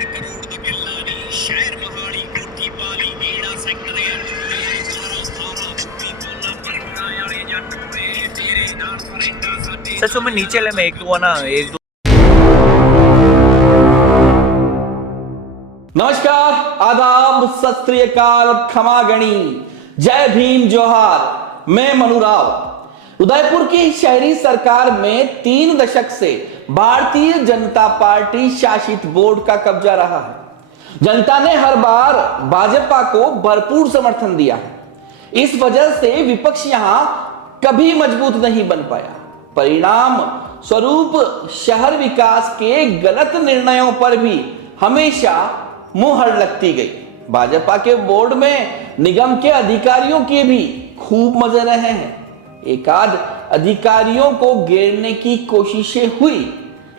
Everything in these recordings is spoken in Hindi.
सच में नीचे ले मैं एक दो ना एक दो। नमस्कार, आदाब, सत श्री अकाल, खमा गणी, जय भीम, जोहार। मैं मनुराव। उदयपुर की शहरी सरकार में 3 दशक से भारतीय जनता पार्टी शासित बोर्ड का कब्जा रहा है। जनता ने हर बार भाजपा को भरपूर समर्थन दिया है। इस वजह से विपक्ष यहां कभी मजबूत नहीं बन पाया। परिणाम स्वरूप शहर विकास के गलत निर्णयों पर भी हमेशा मुहर लगती गई। भाजपा के बोर्ड में निगम के अधिकारियों के भी खूब मजे रहे हैं। एकाध अधिकारियों को घेरने की कोशिशें हुई,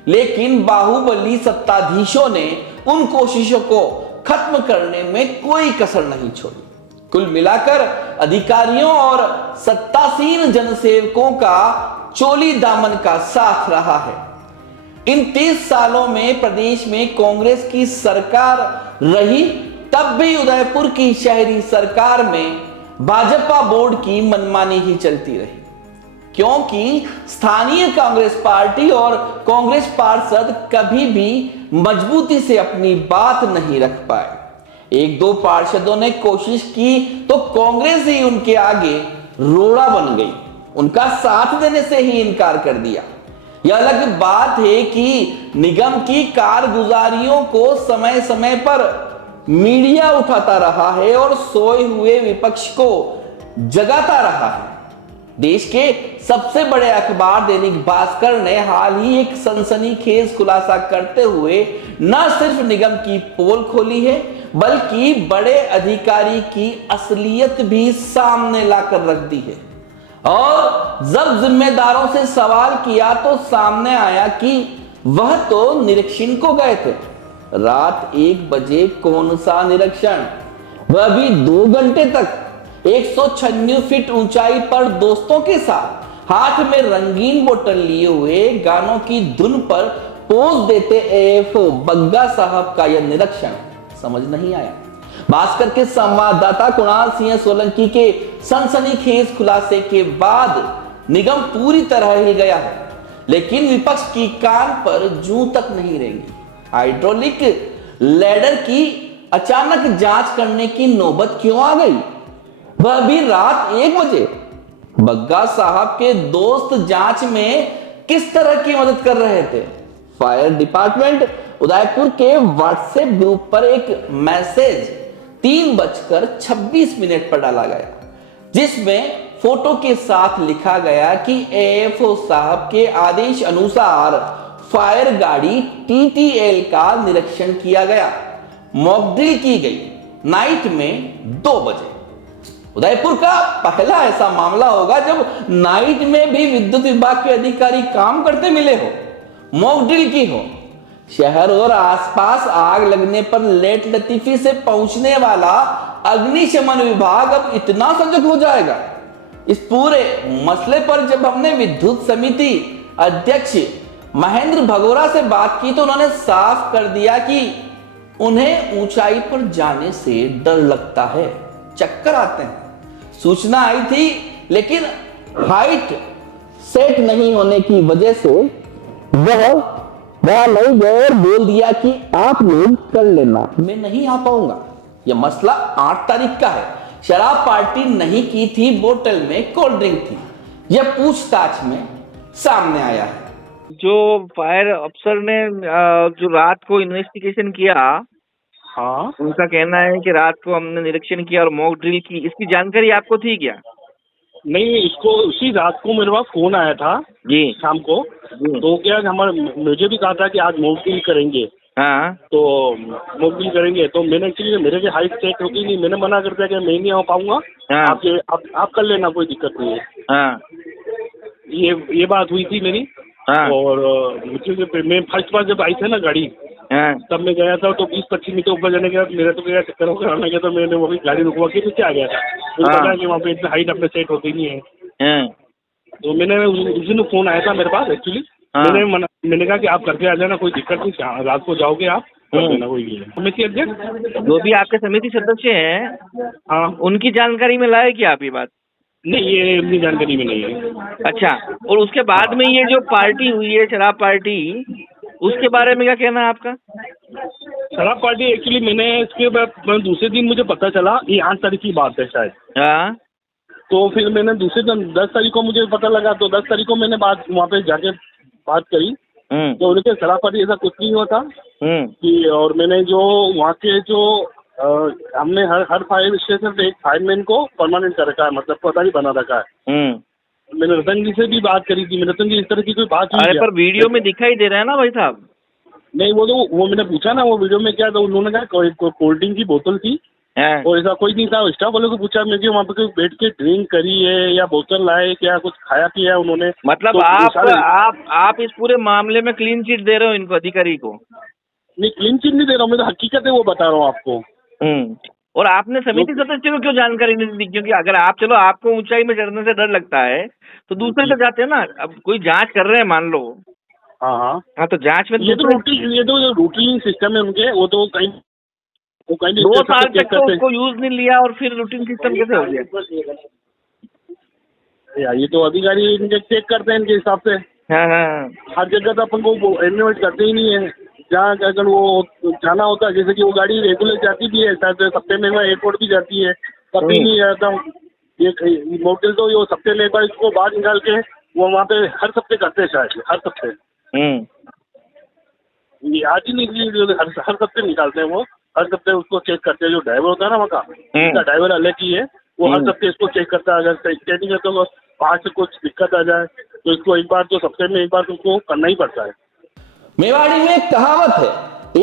लेकिन बाहुबली सत्ताधीशों ने उन कोशिशों को खत्म करने में कोई कसर नहीं छोड़ी। कुल मिलाकर अधिकारियों और सत्तासीन जनसेवकों का चोली दामन का साथ रहा है। इन 30 सालों में प्रदेश में कांग्रेस की सरकार रही, तब भी उदयपुर की शहरी सरकार में भाजपा बोर्ड की मनमानी ही चलती रही, क्योंकि स्थानीय कांग्रेस पार्टी और कांग्रेस पार्षद कभी भी मजबूती से अपनी बात नहीं रख पाए। 1-2 पार्षदों ने कोशिश की तो कांग्रेस ही उनके आगे रोड़ा बन गई, उनका साथ देने से ही इनकार कर दिया। यह अलग बात है कि निगम की कारगुजारियों को समय समय पर मीडिया उठाता रहा है और सोए हुए विपक्ष को जगाता रहा है। देश के सबसे बड़े अखबार दैनिक भास्कर ने हाल ही एक सनसनीखेज खुलासा करते हुए न सिर्फ निगम की पोल खोली है, बल्कि बड़े अधिकारी की असलियत भी सामने लाकर रख दी है। और जब जिम्मेदारों से सवाल किया तो सामने आया कि वह तो निरीक्षण को गए थे। रात 1 बजे कौन सा निरीक्षण, वह भी 2 घंटे तक 196 फीट ऊंचाई पर दोस्तों के साथ हाथ में रंगीन बोतल लिए हुए गानों की धुन पर पोज देते एएफओ बग्गा साहब का यह निरीक्षण समझ नहीं आया। भास्कर के संवाददाता कुणाल सिंह सोलंकी के सनसनीखेज खुलासे के बाद निगम पूरी तरह हिल गया है, लेकिन विपक्ष की कान पर जूं तक नहीं रहेगी। हाइड्रोलिक लैडर की अचानक जांच करने की नौबत क्यों आ गई, वह भी रात 1 बजे। बग्गा साहब के दोस्त जांच में किस तरह की मदद कर रहे थे। फायर डिपार्टमेंट उदयपुर के व्हाट्सएप ग्रुप पर एक मैसेज 3:26 पर डाला गया, जिसमें फोटो के साथ लिखा गया कि एएफओ साहब के आदेश अनुसार फायर गाड़ी टीटीएल का निरीक्षण किया गया, मॉक ड्रिल की गई नाइट में 2 बजे। उदयपुर का पहला ऐसा मामला होगा जब नाइट में भी विद्युत विभाग के अधिकारी काम करते मिले हो, मॉक ड्रिल की हो। शहर और आसपास आग लगने पर लेट लतीफी से पहुंचने वाला अग्निशमन विभाग अब इतना सजग हो जाएगा। इस पूरे मसले पर जब हमने विद्युत समिति अध्यक्ष महेंद्र भगोरा से बात की तो उन्होंने साफ कर दिया कि उन्हें ऊंचाई पर जाने से डर लगता है, चक्कर आते हैं। सूचना आई थी, लेकिन हाइट सेट नहीं होने की वजह से वह नहीं गए और बोल दिया कि आप लोग कर लेना, मैं नहीं आ पाऊंगा। यह मसला 8 तारीख का है। शराब पार्टी नहीं की थी, बोतल में कोल्ड ड्रिंक थी। यह पूछताछ में सामने आया है। जो फायर अफसर ने जो रात को इन्वेस्टिगेशन किया, हाँ, उनका कहना है कि रात को हमने निरीक्षण किया और मॉक ड्रिल की, इसकी जानकारी आपको थी क्या? नहीं, इसको उसी रात को मेरे पास फोन आया था जी, शाम को। तो क्या मुझे भी कहा था कि आज मॉक ड्रिल करेंगे। हाँ, तो मॉक ड्रिल करेंगे तो मैंने एक्चुअली मेरे की हाइट चेक होती नहीं, मैंने मना कर दिया कि मैं नहीं आ पाऊंगा। हाँ, आप कर लेना, कोई दिक्कत नहीं है। हाँ, ये बात हुई थी मेरी। हाँ, और मैं फर्स्ट बार जब आई थी ना गाड़ी, हाँ, तब मैं गया था तो 20-25 मीटर ऊपर जाने के बाद मेरा तो क्या चक्कर कराना गया, तो मैंने वही गाड़ी रुकवा के नीचे आ गया था। मुझे पता है कि वहाँ पे इतना हाइट अपने सेट होती नहीं है। हाँ, तो मैंने उस दिन फोन आया था मेरे पास एक्चुअली। हाँ। मैंने कहा कि आप करके आ जाना, कोई दिक्कत नहीं, रात को जाओगे आप, कर देना कोई भी है। समिति अध्यक्ष जो भी आपके समिति सदस्य हैं हाँ उनकी जानकारी में लाए क्या आप ये बात? नहीं, ये अपनी जानकारी में नहीं है। अच्छा, और उसके बाद में ये जो पार्टी हुई है शराब पार्टी, उसके बारे में क्या कहना है आपका? शराब पार्टी एक्चुअली मैंने इसके बाद दूसरे दिन मुझे पता चला, ये 8 तारीख की बात है शायद। हाँ। तो फिर मैंने दूसरे दिन 10 तारीख को मुझे पता लगा, तो 10 तारीख को मैंने बात वहाँ पे जाके बात करी, तो उनके शराब पार्टी ऐसा कुछ नहीं हुआ था कि। और मैंने जो वहाँ के जो हमने हर फायर स्टेशन पे एक फायरमैन को परमानेंट कर रखा है, मतलब पता नहीं बना रखा है। मैंने रतन जी से भी बात करी थी, रतन जी इस तरह की कोई बात हुई अरे क्या? पर वीडियो में दिखाई दे रहा है ना भाई साहब। नहीं, वो मैंने पूछा ना, वो वीडियो में क्या था, उन्होंने कहा कोल्ड ड्रिंक की बोतल थी हाँ। और ऐसा कोई नहीं था। स्टाफ वालों को पूछा मैं कि वहाँ पे कोई बैठ के ड्रिंक करी है या बोतल लाए, क्या कुछ खाया पिया उन्होंने? मतलब तो आप इस पूरे मामले में क्लीन चिट दे रहे हो इनको, अधिकारी को? नहीं, क्लीन चिट नहीं दे रहा हूँ मैं, तो हकीकत है वो बता रहा हूँ आपको। और आपने समिति सदस्य को क्यों जानकारी नहीं दी? क्योंकि अगर आप, चलो आपको ऊंचाई में चढ़ने से डर लगता है तो दूसरे से जाते हैं ना। अब कोई जांच कर रहे हैं मान लो। हाँ हाँ हाँ, तो जांच में ये तो रूटीन सिस्टम है उनके, वो तो कहीं 2 साल तक तो उसको यूज नहीं लिया और फिर रूटीन सिस्टम कैसे हो गया? यार ये तो अधिकारी इनके चेक करते हैं इनके हिसाब से। हाँ हाँ हर जगह तो अपन को एडमिट करते ही नहीं है। जहाँ अगर वो जाना होता है, जैसे कि वो गाड़ी रेगुलर जाती भी है, शायद सप्ताह में एयरपोर्ट भी जाती है, कभी नहीं जाता हूँ। ये मोटेल तो ये सप्ताह में एक बार इसको बाहर निकाल के वो वहाँ पे हर सप्ताह करते हैं, शायद हर सप्ताह। ये आज ही नहीं, हर सप्ताह निकालते हैं वो। हर सप्ताह उसको चेक करते हैं, जो ड्राइवर होता है ना वहाँ का, उसका ड्राइवर अलग ही है, वो हर सप्ताह इसको चेक करता है। अगर स्टेटिंग है तो बाहर से कुछ दिक्कत आ जाए तो इसको एक बार, तो सप्ताह में एक बार तो उसको करना ही पड़ता है। मेवाड़ी में एक कहावत है,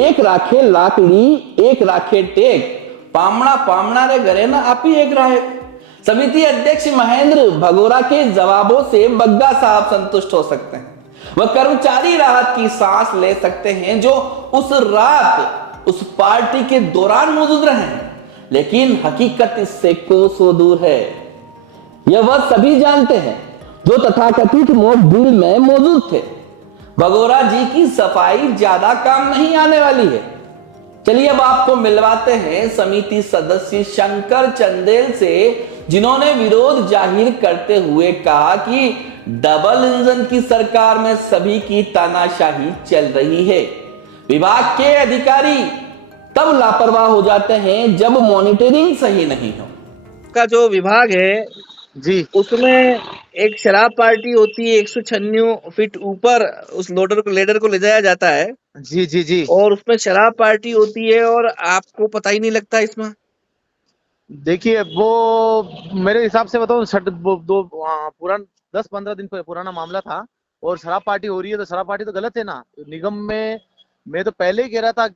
एक राखे लाकड़ी एक राखे टेक, पामड़ा पामड़ा रे घरे ना आपी एक राहे। समिति अध्यक्ष महेंद्र भगोरा के जवाबों से बग्गा साहब संतुष्ट हो सकते हैं। वह कर्मचारी राहत की सांस ले सकते हैं जो उस रात उस पार्टी के दौरान मौजूद रहे हैं, लेकिन हकीकत इससे कोसों दूर है। यह वह सभी जानते हैं जो तथाकथित मॉक ड्रिल में मौजूद थे। भगोरा जी की सफाई ज्यादा काम नहीं आने वाली है। चलिए अब आपको मिलवाते हैं समिति सदस्य शंकर चंदेल से, जिन्होंने विरोध जाहिर करते हुए कहा कि डबल इंजन की सरकार में सभी की तानाशाही चल रही है। विभाग के अधिकारी तब लापरवाह हो जाते हैं जब मॉनिटरिंग सही नहीं हो। का जो विभाग है जी, उसमें एक शराब पार्टी होती है, 196 फीट ऊपर उस लेडर को ले जाया जाता है जी, जी, जी। और उसमें शराब पार्टी होती है और आपको पता ही नहीं लगता इसमें। देखिए, वो मेरे हिसाब से बताऊं, पुराना 10-15 दिन पुराना मामला था और शराब पार्टी हो रही है, तो शराब पार्टी तो गलत है ना। निगम में मैं तो पहले ही कह रहा था,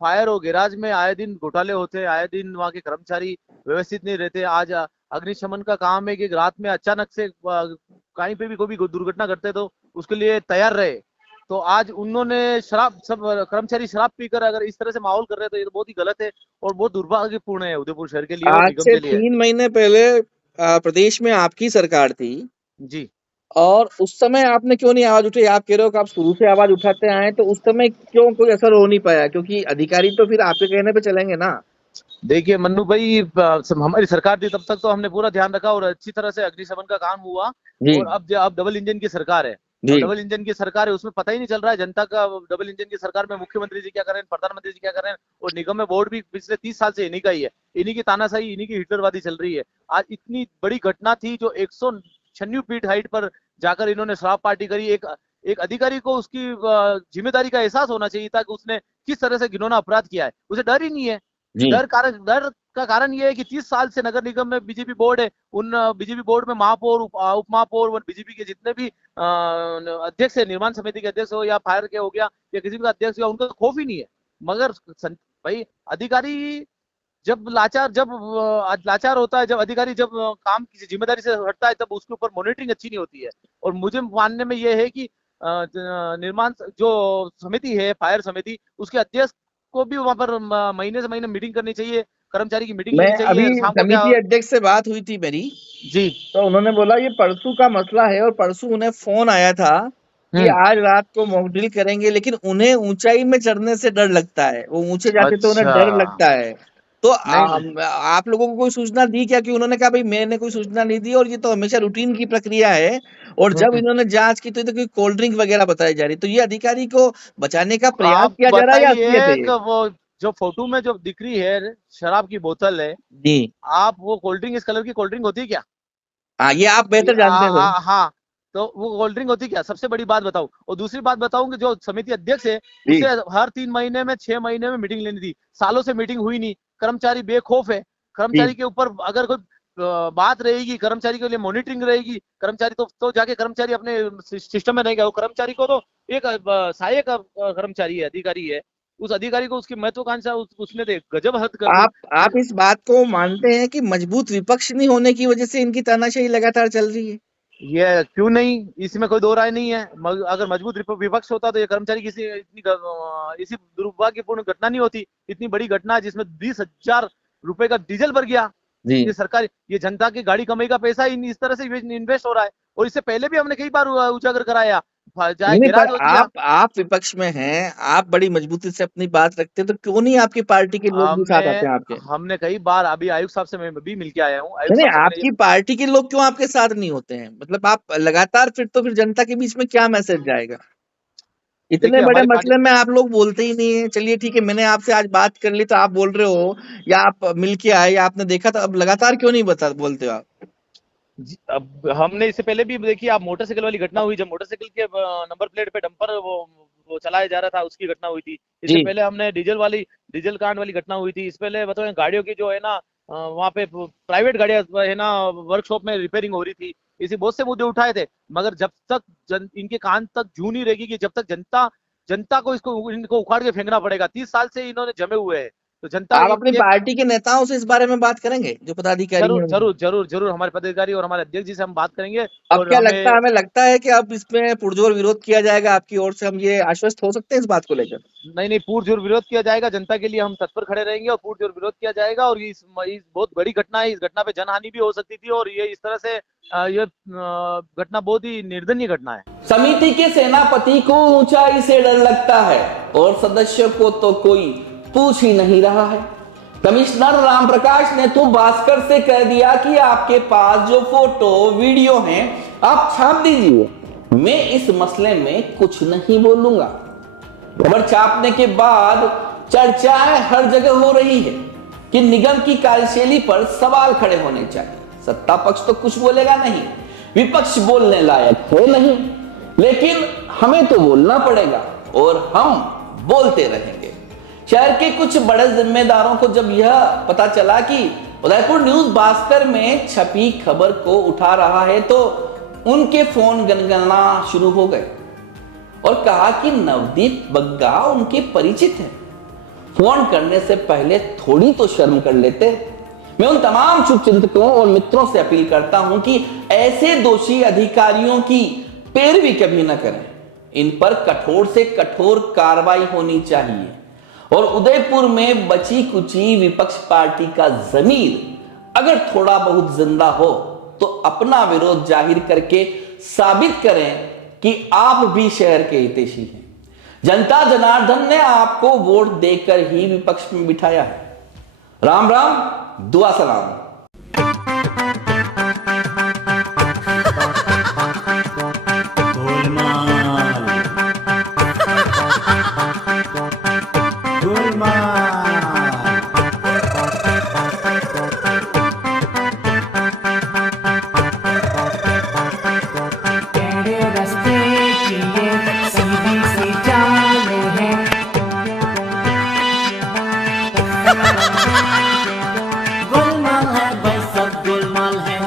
फायर और गैराज में आए दिन घोटाले होते, आए दिन वहाँ के कर्मचारी व्यवस्थित नहीं रहते। आज अग्निशमन का काम है कि रात में अचानक से कहीं पे भी कोई भी दुर्घटना घटते तो उसके लिए तैयार रहे। तो आज उन्होंने सब कर्मचारी शराब पीकर अगर इस तरह से माहौल कर रहे हैं तो ये तो बहुत ही गलत है और बहुत दुर्भाग्यपूर्ण है उदयपुर शहर के लिए और आज निगम से के लिए। 3 महीने पहले प्रदेश में आपकी सरकार थी जी, और उस समय आपने क्यों नहीं आवाज उठाई? आप कह रहे हो कि आप शुरू से आवाज उठाते आए, तो उस समय क्यों कोई असर हो नहीं पाया? क्योंकि अधिकारी तो फिर आपके कहने पे चलेंगे ना। देखिए मन्नू भाई, हमारी सरकार थी तब तक तो हमने पूरा ध्यान रखा और अच्छी तरह से अग्निशमन का काम हुआ। जी। और अब डबल इंजन की सरकार है, जी। डबल इंजन की सरकार है, उसमें पता ही नहीं चल रहा है जनता का। डबल इंजन की सरकार में मुख्यमंत्री जी क्या कर रहे हैं, प्रधानमंत्री जी क्या कर रहे हैं, और निगम में बोर्ड भी पिछले 30 साल से इन्हीं का ही है। इन्हीं की तानाशाही, इन्हीं की हिटलरवादी चल रही है। आज इतनी बड़ी घटना थी जो 196 फीट हाइट पर जाकर इन्होंने शराब पार्टी करी। एक अधिकारी को उसकी जिम्मेदारी का एहसास होना चाहिए था कि उसने किस तरह से घिनौना अपराध किया है। उसे डर ही नहीं है। डर का कारण ये है कि 30 साल से नगर निगम में बीजेपी बोर्ड है, उन बीजेपी बोर्ड में महापौर, उप महापौर और बीजेपी के जितने भी अध्यक्ष है, निर्माण समिति के अध्यक्ष हो या फायर के हो गया या किसी का अध्यक्ष हो, उनका खौफ ही नहीं है। मगर भाई अधिकारी जब लाचार होता है, जब अधिकारी जब काम की जिम्मेदारी से हटता है, तब उसके ऊपर मॉनिटरिंग अच्छी नहीं होती है। और मुझे मानने में यह है कि निर्माण जो समिति है, फायर समिति, उसके अध्यक्ष को भी वहां पर महीने से महीने मीटिंग करनी चाहिए, कर्मचारी की मीटिंग मैं लेनी चाहिए। अभी शाम को समिति अध्यक्ष से बात हुई थी मेरी, जी, तो उन्होंने बोला ये परसों का मसला है और परसों उन्हें फोन आया था कि आज रात को मॉक ड्रिल करेंगे, लेकिन उन्हें ऊंचाई में चढ़ने से डर लगता है, वो ऊंचे जाते तो उन्हें डर अच्छा। लगता है। तो नहीं आप लोगों को कोई सूचना दी क्या? कि उन्होंने कहा भाई मैंने कोई सूचना नहीं दी और ये तो हमेशा रूटीन की प्रक्रिया है, और जब नहीं इन्होंने जांच की तो कोई कोल्ड ड्रिंक वगैरह बताई जा रही, तो ये अधिकारी को बचाने का प्रयास आप किया जा रहा है या असलियत है बताइए ये? कि वो जो फोटो में जो दिख रही है शराब की बोतल है, जी। आप वो कोल्ड ड्रिंक इस कलर की कोल्ड ड्रिंक होती है क्या? हाँ, ये आप बेहतर जानते हैं सर। हाँ, तो वो कोल्ड ड्रिंक होती क्या? सबसे बड़ी बात बताऊं, और दूसरी बात बताऊं कि जो समिति अध्यक्ष है जी। उसे हर 3 महीने में 6 महीने में मीटिंग लेनी थी, सालों से मीटिंग हुई नहीं। कर्मचारी बेखौफ है, जी। कर्मचारी के ऊपर अगर कोई बात रहेगी, कर्मचारी के लिए मॉनिटरिंग रहेगी, कर्मचारी तो जाके कर्मचारी अपने सिस्टम में रहेगा। वो कर्मचारी को तो एक सहायक कर्मचारी है, अधिकारी है, उस अधिकारी को उसकी महत्वाकांक्षा उसने तो गजब हद कर दी। आप इस बात को मानते हैं कि मजबूत विपक्ष नहीं होने की वजह से इनकी तानाशाही लगातार चल रही है? ये क्यों नहीं, इसमें कोई दो राय नहीं है। अगर मजबूत विपक्ष होता तो ये कर्मचारी किसी इसी दुर्भाग्यपूर्ण घटना नहीं होती। इतनी बड़ी घटना जिसमें 20,000 रुपए का डीजल भर गया। जी। ये सरकार, ये जनता की गाड़ी कमाई का पैसा इस तरह से इन्वेस्ट हो रहा है, और इससे पहले भी हमने कई बार उजागर कराया, चाहे नहीं, पर गैराज हो गया। आप विपक्ष में हैं, आप बड़ी मजबूती से अपनी बात रखते हैं, तो क्यों नहीं आपकी पार्टी के लोग भी हमने साथ आते हैं आपके? हमने कई बार, अभी आयुक्त साहब से मैं भी मिलके आया हूँ, नहीं आयुक्त नहीं, साहब से मैंने आपकी पार्टी के लोग क्यों आपके साथ नहीं होते हैं? मतलब आप लगातार, फिर जनता के बीच में क्या मैसेज जाएगा? इतने देखिए बड़े हमारी पार्टी, मसले में आप लोग बोलते ही नहीं है। चलिए ठीक है, मैंने आपसे आज बात कर ली तो आप बोल रहे हो, या आप मिल के आए, या आपने देखा, तो अब लगातार क्यों नहीं बोलते हो आप? अब हमने इससे पहले भी देखिए, आप मोटरसाइकिल वाली घटना हुई, जब मोटरसाइकिल के नंबर प्लेट पे डंपर वो चलाया जा रहा था, उसकी घटना हुई थी। इससे जी। पहले हमने डीजल कांड वाली घटना हुई थी। इस पहले बताओ गाड़ियों की जो है ना, वहाँ पे प्राइवेट गाड़ियां है ना, वर्कशॉप में रिपेयरिंग हो रही थी। इसी बहुत से मुद्दे उठाए थे, मगर जब तक इनके कान तक जू नहीं रहेगी, कि जब तक जनता को इनको उखाड़ के फेंकना पड़ेगा। 30 साल से इन्होंने जमे हुए हैं, तो जनता आप एक अपनी एक पार्टी के नेताओं से इस बारे में बात करेंगे, जो पदाधिकारी जरूर हैं जरूर उनसे? जरूर जरूर हमारे पदाधिकारी और हमारे अध्यक्ष जी से हम बात करेंगे। अब और क्या लगता है, हमें, हमें लगता है कि अब इसमें पुरजोर विरोध किया जाएगा आपकी ओर से, हम ये आश्वस्त हो सकते हैं इस बात को लेकर? नहीं नहीं, पुरजोर विरोध किया जाएगा। जनता के लिए हम तत्पर खड़े रहेंगे और पुरजोर विरोध किया जाएगा। और इस बहुत बड़ी घटना है, इस घटना पे जनहानि भी हो सकती थी, और ये इस तरह से ये घटना बहुत ही निर्दयनीय घटना है। समिति के सेनापति को ऊंचाई से डर लगता है और सदस्यों को तो कोई पूछ ही नहीं रहा है। कमिश्नर रामप्रकाश ने तो भास्कर से कह दिया कि आपके पास जो फोटो वीडियो हैं आप छाप दीजिए, मैं इस मसले में कुछ नहीं बोलूंगा। खबर छापने के बाद चर्चाएं हर जगह हो रही है कि निगम की कार्यशैली पर सवाल खड़े होने चाहिए। सत्ता पक्ष तो कुछ बोलेगा नहीं, विपक्ष बोलने लायक है नहीं, लेकिन हमें तो बोलना पड़ेगा और हम बोलते रहेंगे। शहर के कुछ बड़े जिम्मेदारों को जब यह पता चला कि उदयपुर न्यूज भास्कर में छपी खबर को उठा रहा है, तो उनके फोन गनगनाना शुरू हो गए और कहा कि नवदीप बग्गा उनके परिचित हैं। फोन करने से पहले थोड़ी तो शर्म कर लेते। मैं उन तमाम शुभचिंतकों और मित्रों से अपील करता हूं कि ऐसे दोषी अधिकारियों की पैरवी कभी न करें। इन पर कठोर से कठोर कार्रवाई होनी चाहिए और उदयपुर में बची कुची विपक्ष पार्टी का जमीर अगर थोड़ा बहुत जिंदा हो तो अपना विरोध जाहिर करके साबित करें कि आप भी शहर के हितैषी हैं। जनता जनार्दन ने आपको वोट देकर ही विपक्ष में बिठाया है। राम राम, दुआ सलाम। गोलमाल है भाई सब गोलमाल है,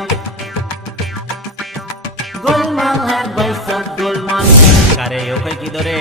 गोलमाल है भाई सब गोलमाल है। কারে ওকে কি ধরে